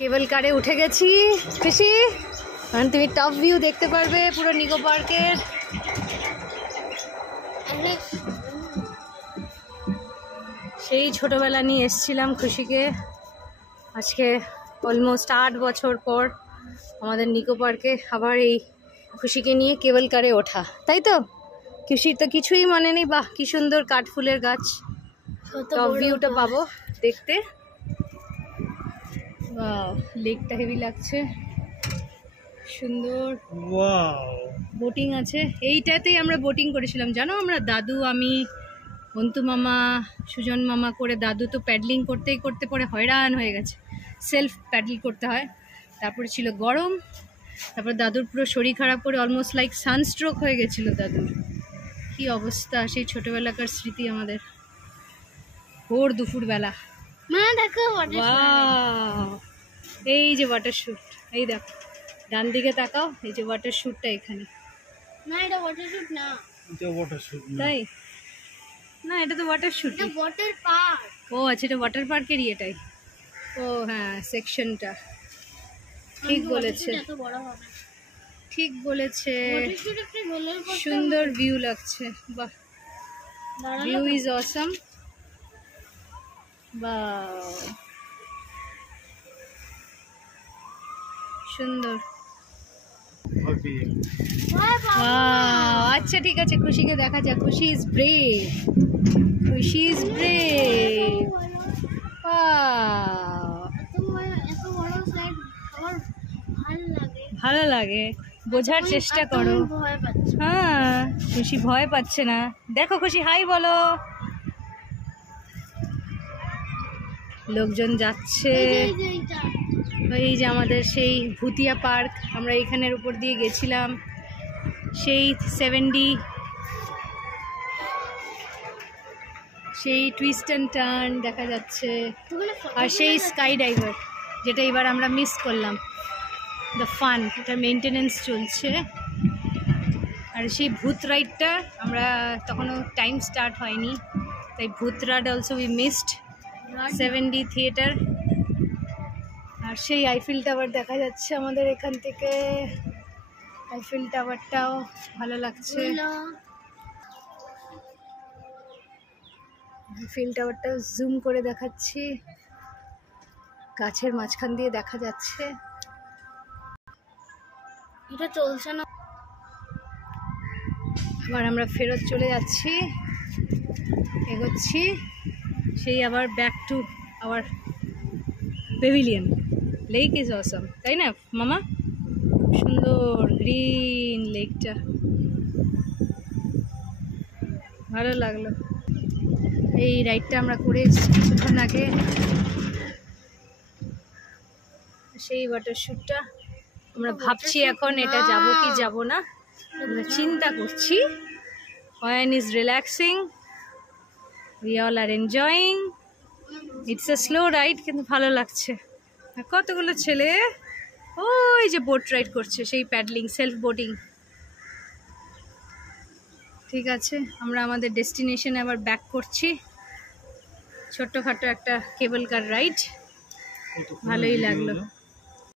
কেবল কারে উঠে গেছি খুশি। এখন তুমি টপ ভিউ দেখতে পারবে পুরো নিকো পার্কের। সেই ছোটবেলা নিয়ে এসেছিলাম খুশিকে, আজকে অলমোস্ট 8 বছর পর আমাদের নিকো পার্কে আবার এই খুশিকে নিয়ে কেবল কারে ওঠা, তাই তো? খুশির তো কিছুই মনে নেই। বাহ, কি সুন্দর কাঠফুলের গাছ। টপ ভিউটা পাবো দেখতে। বাহ, লেকটা হেভি লাগছে, সুন্দর। বোটিং আছে, এইটাতেই আমরা বোটিং করেছিলাম জানো। আমরা দাদু, আমি, অন্তু মামা, সুজন মামা করে। দাদু তো প্যাডলিং করতেই করতে পরে হয়রান হয়ে গেছে, সেলফ প্যাডল করতে হয়। তারপরে ছিল গরম, তারপর দাদুর পুরো শরীর খারাপ করে অলমোস্ট লাইক সানস্ট্রোক হয়ে গেছিলো দাদুর। কি অবস্থা, সেই ছোটবেলাকার স্মৃতি আমাদের। ভোর দুপুরবেলা এই যে ওয়াটার শুট, এই দেখো ডান দিকে তাকাও, এই যে ওয়াটার শুটটা এখানে। না এটা ওয়াটার শুট না, এটা ওয়াটার শুট তাই না, এটা তো ওয়াটার শুট, এটা ওয়াটার পার্ক। ও আচ্ছা, এটা ওয়াটার পার্কেরই এটাই। ও হ্যাঁ, সেকশনটা ঠিক বলেছে, এত বড় হবে। ঠিক বলেছে। ওয়াটার শুট একটা রোলার কোস্টার, সুন্দর ভিউ লাগছে। বাহ, ভিউ ইজ অসাম। বাহ, সুন্দর। আচ্ছা ঠিক আছে, খুশিকে দেখা যাক। খুশি ইজ ব্রেভ, খুশি ইজ ব্রেভ। ভালো লাগে, বোঝার চেষ্টা করো। হ্যাঁ, খুশি ভয় পাচ্ছে না। দেখো খুশি, হাই বলো। লোকজন যাচ্ছে। এই যে আমাদের সেই ভুতিয়া পার্ক, আমরা এইখানের উপর দিয়ে গেছিলাম। সেই 70, সেই টুইস্ট অ্যান্ড টার্ন দেখা যাচ্ছে। আর সেই স্কাই ডাইভার, যেটা এবার আমরা মিস করলাম। দ্য ফান, এটা মেনটেনেন্স চলছে। আর সেই ভূত রাইডটা আমরা তখনও টাইম স্টার্ট হয়নি, তাই ভূত ride also we missed. 70 theatre. আর সেই আইফেল টাওয়ার দেখা যাচ্ছে আমাদের এখান থেকে। আইফেল টাওয়ারটাও ভালো লাগছে। আইফেল টাওয়ারটা জুম করে দেখাচ্ছি, গাছের মাঝখান দিয়ে দেখা যাচ্ছে। এটা চলছে না। আবার আমরা ফেরত চলে যাচ্ছি, এগোচ্ছি সেই আবার back to our Pavilion. Lake is awesome, তাই না মামা? সুন্দর গ্রিন লেকটা, ভালো লাগলো। এই রাইডটা আমরা করে এসেছি কিছুক্ষণ আগে। সেই ওয়াটার শুটটা আমরা ভাবছি এখন এটা যাব কি যাব না, আমরা চিন্তা করছি। One is relaxing, we all are enjoying. It's a slow ride, কিন্তু ভালো লাগছে। কতগুলো ছেলে ওই যে বোট রাইড করছে, সেই প্যাডলিং, সেলফ বোটিং। ঠিক আছে, আমরা আমাদের ডেস্টিনেশনে আবার ব্যাক করছি। ছোট্টখাটো একটা কেবল কার রাইড, ভালোই লাগলো।